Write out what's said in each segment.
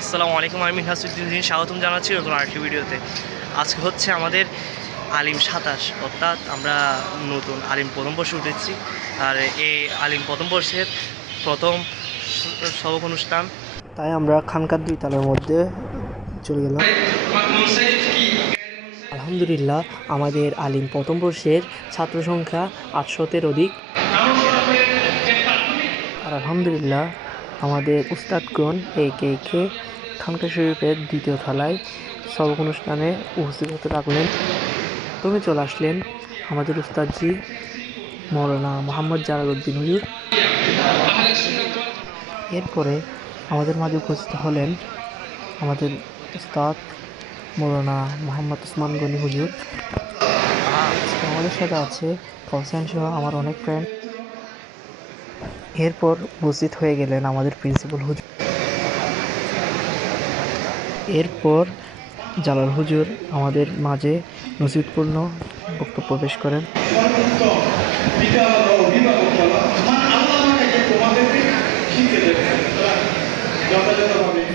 আসসালামু আলাইকুম, আমি হাসুদ্দিন স্বাগতম জানাচ্ছি নতুন আরেকটি ভিডিওতে। আজকে হচ্ছে আমাদের আলিম সাতাশ, অর্থাৎ আমরা নতুন আলিম প্রথম বর্ষে উঠেছি। আর এই আলিম প্রথম বর্ষের প্রথম সবক অনুষ্ঠান। তাই আমরা খানকার দুই তালের মধ্যে চলে গেলাম। আলহামদুলিল্লাহ, আমাদের আলিম প্রথম বর্ষের ছাত্র সংখ্যা আটশোতের অধিক। আর আলহামদুলিল্লাহ, আমাদের উস্তাদগণ একে একে খানকা শরীফের দ্বিতীয় থালায় সবক অনুষ্ঠানে উপস্থিত হতে লাগলেন। তুমি চলে আসলেন আমাদের উস্তাদজি মৌলানা মোহাম্মদ জালালউদ্দিন হুজুর। এরপরে আমাদের মাঝে উপস্থিত হলেন আমাদের উস্তাদ মৌলানা মোহাম্মদ উসমান গনি হুজুর। আমাদের সাথে আছে কৌসান সহ আমার অনেক ফ্রেন্ড এরপর উপস্থিত হয়ে গেলেন আমাদের প্রিন্সিপাল হুজুর। এরপর জালাল হুজুর আমাদের মাঝে নসিবপূর্ণ বক্তব্য পেশ করেন।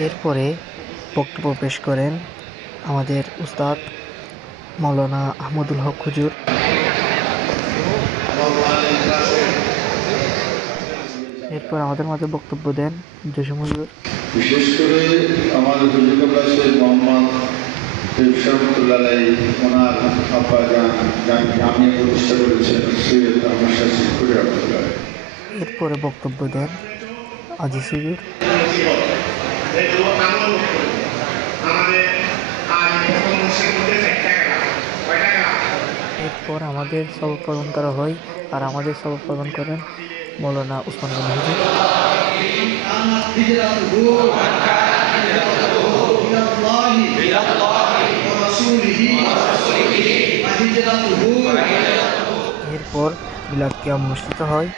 এরপরে বক্তব্য পেশ করেন আমাদের উস্তাদ মৌলানা আহমদুল হক হুজুর। এরপর আমাদের মাঝে বক্তব্য দেন জসিম হুজুর। বিশেষ করে আমাদের মোহাম্মদ ওনার আব্বা যান যান জামিয়া প্রতিষ্ঠা করেছেন সৈয়দ আমার শাসী করে। এরপরে বক্তব্য দেন আজিজ হুজুর। এরপর আমাদের সবক পালন করা হয় আর আমাদের সবক পালন করেন মৌলানা উসমান গনি এরপর মিলাদ কিয়াম অনুষ্ঠিত হয়।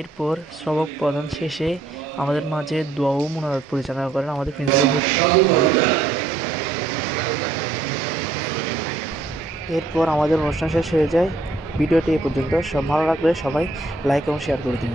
এরপর শ্রবক প্রধান শেষে আমাদের মাঝে দোয়া ও পরিচালনা করেন আমাদের প্রিন্সিপাল এরপর আমাদের অনুষ্ঠান শেষ হয়ে যায়। ভিডিওটি এ পর্যন্ত। সব ভালো লাগলে সবাই লাইক এবং শেয়ার করে দিন।